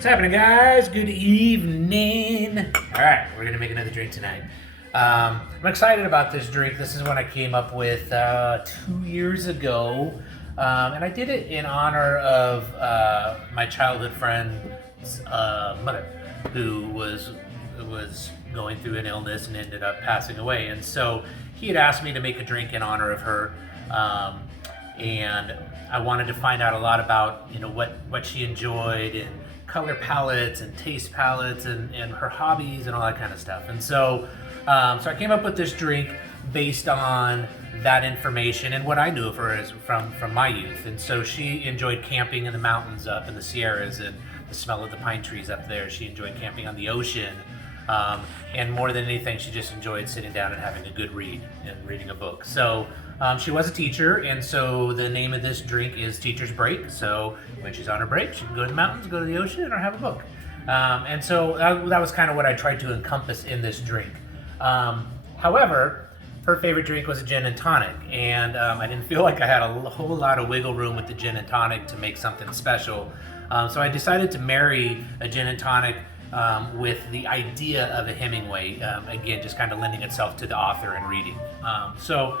What's happening, guys? Good evening. All right, we're gonna make another drink tonight. I'm excited about this drink. This is one I came up with 2 years ago, and I did it in honor of my childhood friend's mother, who was going through an illness and ended up passing away. And so he had asked me to make a drink in honor of her, and I wanted to find out a lot about what she enjoyed and color palettes and taste palettes and her hobbies and all that kind of stuff. And so I came up with this drink based on that information and what I knew of her as from my youth. And so she enjoyed camping in the mountains up in the Sierras and the smell of the pine trees up there. She enjoyed camping on the ocean. And more than anything, she just enjoyed sitting down and having a good read and reading a book. So she was a teacher, and so the name of this drink is Teacher's Break. So when she's on her break, she can go to the mountains, go to the ocean, or have a book. And so that was kind of what I tried to encompass in this drink. However, her favorite drink was a gin and tonic, and I didn't feel like I had a whole lot of wiggle room with the gin and tonic to make something special. So I decided to marry a gin and tonic with the idea of a Hemingway, again, just kind of lending itself to the author and reading. So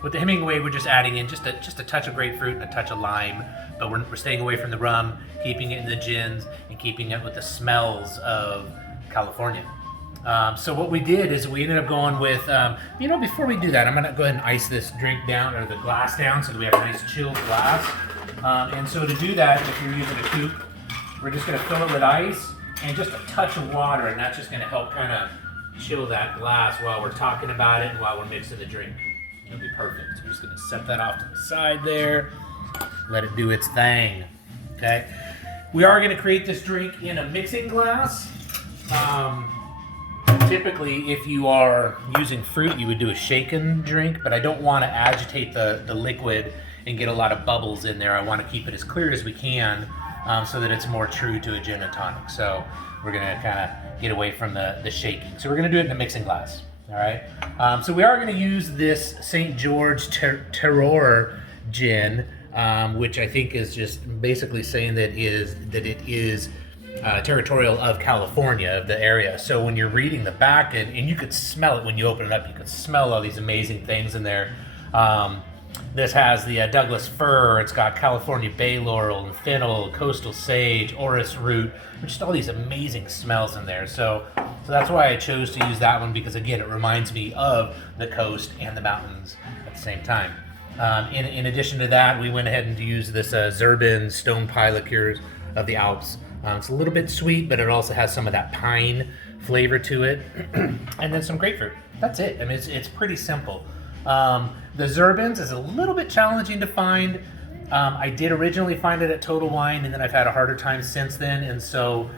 with the Hemingway, we're just adding in just a touch of grapefruit and a touch of lime, but we're staying away from the rum, keeping it in the gins, and keeping it with the smells of California. So what we did is we ended up going with, before we do that, I'm gonna go ahead and ice this drink down, or the glass down, so that we have a nice chilled glass. And so to do that, if you're using a coupe, we're just gonna fill it with ice and just a touch of water, and that's just gonna help kind of chill that glass while we're talking about it and while we're mixing the drink. It'll be perfect. So we're just gonna set that off to the side there, let it do its thing, okay? We are gonna create this drink in a mixing glass. Typically, if you are using fruit, you would do a shaken drink, but I don't wanna agitate the liquid and get a lot of bubbles in there. I wanna keep it as clear as we can, so that it's more true to a gin and tonic. So we're gonna kind of get away from the shaking. So we're gonna do it in a mixing glass, all right? So we are gonna use this St. George Terroir Gin, which I think is just basically saying that it is territorial of California, of the area. So when you're reading the back, and you could smell it when you open it up, you could smell all these amazing things in there. This has the Douglas fir, it's got California bay laurel and fennel, coastal sage, orris root, just all these amazing smells in there. So that's why I chose to use that one, because again, it reminds me of the coast and the mountains at the same time. In addition to that, we went ahead and used this Zirbenz stone pie liqueurs of the Alps. It's a little bit sweet, but it also has some of that pine flavor to it. And then some grapefruit. That's it. I mean, it's pretty simple. The Zirbenz is a little bit challenging to find. I did originally find it at Total Wine, and then I've had a harder time since then. And so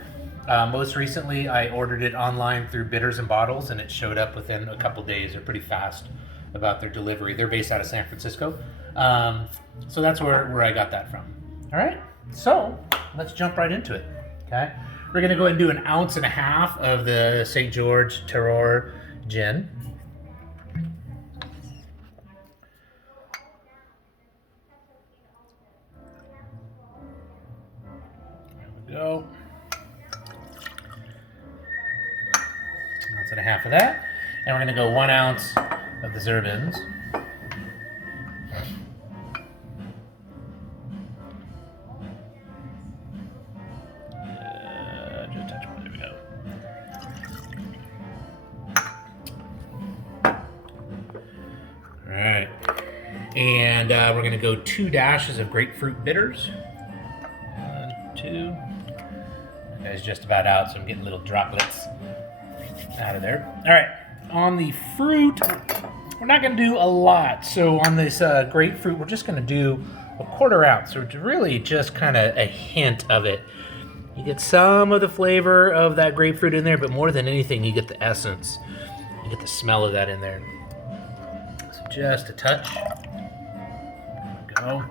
most recently I ordered it online through Bitters and Bottles, and it showed up within a couple days. They're pretty fast about their delivery. They're based out of San Francisco. So that's where I got that from. All right, so let's jump right into it, okay? We're gonna go ahead and do 1.5 ounces of the St. George Terroir Gin. Go. 1.5 ounces of that, and we're going to go 1 ounce of the Zirbenz. Just a touch more. There we go. All right, and we're going to go 2 dashes of grapefruit bitters. 1, 2. It's just about out, so I'm getting little droplets out of there. All right, on the fruit, we're not going to do a lot. So on this grapefruit, we're just going to do 1/4 ounce. So it's really just kind of a hint of it. You get some of the flavor of that grapefruit in there, but more than anything, you get the essence. You get the smell of that in there. So just a touch. There we go.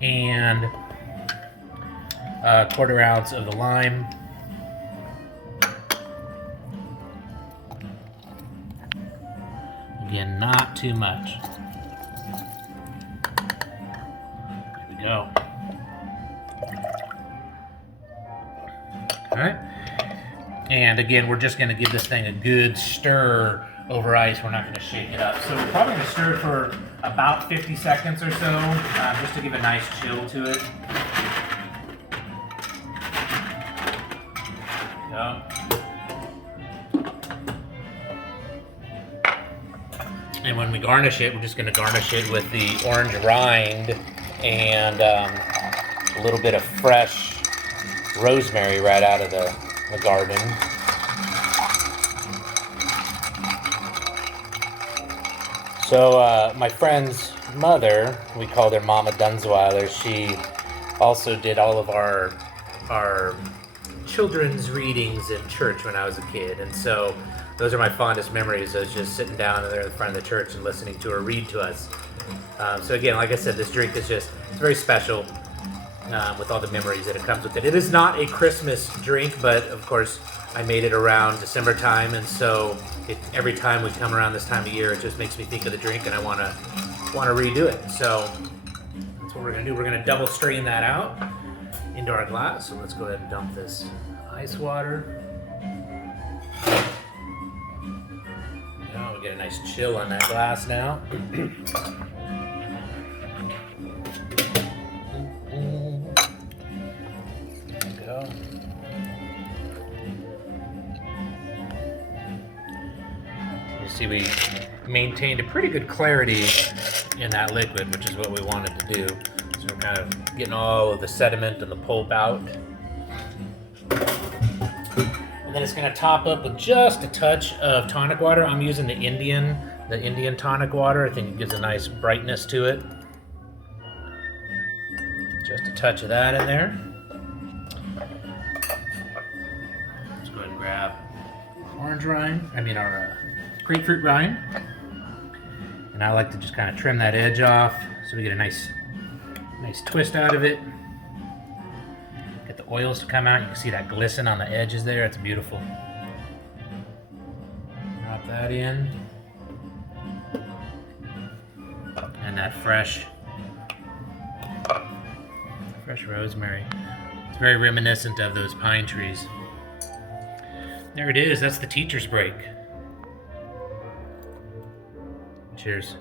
And 1/4 ounce of the lime. Again, not too much. There we go. right. And again, we're just going to give this thing a good stir over ice. We're not going to shake it up. So we're probably going to stir it for about 50 seconds or so, just to give a nice chill to it. There we go. And when we garnish it, we're just going to garnish it with the orange rind and a little bit of fresh rosemary right out of the garden. So my friend's mother, we called her Mama Dunsweiler, she also did all of our children's readings in church when I was a kid. And so those are my fondest memories, of just sitting down there in the front of the church and listening to her read to us. So again, like I said, this drink is it's very special with all the memories that it comes with it. It is not a Christmas drink, but of course I made it around December time, and so every time we come around this time of year, it just makes me think of the drink, and I want to redo it. So that's what we're going to do. We're going to double strain that out into our glass. So let's go ahead and dump this ice water. Now we get a nice chill on that glass now. You see, we maintained a pretty good clarity in that liquid, which is what we wanted to do. So we're kind of getting all of the sediment and the pulp out. And then it's going to top up with just a touch of tonic water. I'm using the Indian Tonic Water. I think it gives a nice brightness to it. Just a touch of that in there. Let's go ahead and grab our grapefruit rind. And I like to just kind of trim that edge off so we get a nice twist out of it. Get the oils to come out. You can see that glisten on the edges there. It's beautiful. Drop that in. And that fresh rosemary. It's very reminiscent of those pine trees. There it is. That's the teacher's break. Cheers.